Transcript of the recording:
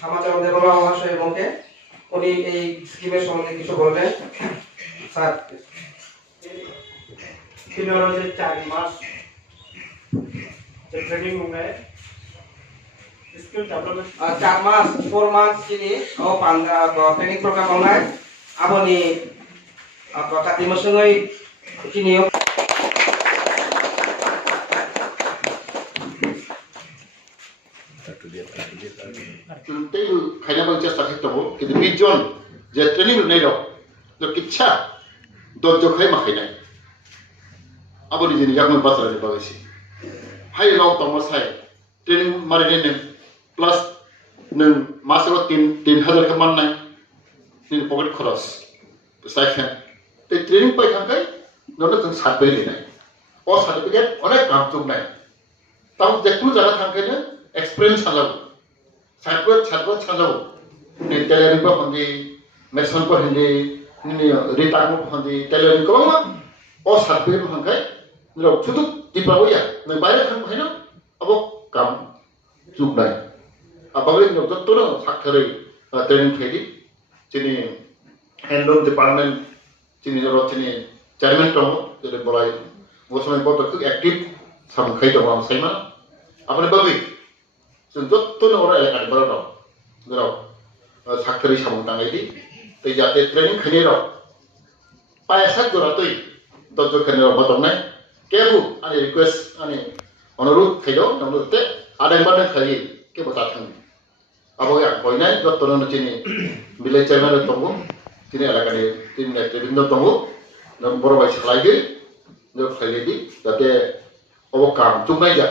সমাচার দেবনা মহাশয় এবংকে উনি এই স্কিমের সম্বন্ধে কিছু বলবেন স্যার। 4 मास ट्रेनिंग होंगे skill development 4 mass 4 months ini training program online aboni kati mosungai kini Tentu kaya bang cesta kita bo, kita pijon, jadi training nai ro, lo kitcha, dojo kaya makai nai. Abo di sini yang membahas lagi bagasi. Hai lau tamas hai, training mari ni plus neng masuk tin hazar keman nai, ni pocket cross, stipend. Te training pai kan kai, nona teng satu beli nai, or certificate, onek kam tum nai. Tahu jekulu jalan kan kai ni experience halau. ছাত্র ছাড়াও tailoring পর হন্দি mason পর হন্দি return পর হন্দি tailoring কম ও certificate হংখাই নিলো শুধু দিপাবইয়া নয় বাইরে থাকবো হয় না আবো কাম চুপ নাই আবাগৈ নজরতো সাক্ষরে ট্রেনিং খেলি যিনি হ্যান্ডলুম ডিপার্টমেন্ট যিনি চেয়ারম্যান দङ যেটা বলাই বসময় বড় খুব অ্যাক্টিভ সামখাই দङ সাইমা আপনি বাগৈ जों जत्तनो अरा एलाकानि बाराव दं जेराव साख्रि सामं थांनायदि तै जाते ट्रेनिं खैनेराव पायसा जरातै दज्ज खैनेराव बदंनाय केबु आनि रिक्वेस्ट आनि अनुरोध खैदो नंगते आदाय बादाय खालि के बता थां आबो या बयनाय जत्तनो चिनि बिलेज चेयरमेन दंगो चिनि एलाकानि चिनि नेतृबृन्द दंगो नं बरबाय सालायदि जो खैलेदि जाते अबो काम जुगनाय जा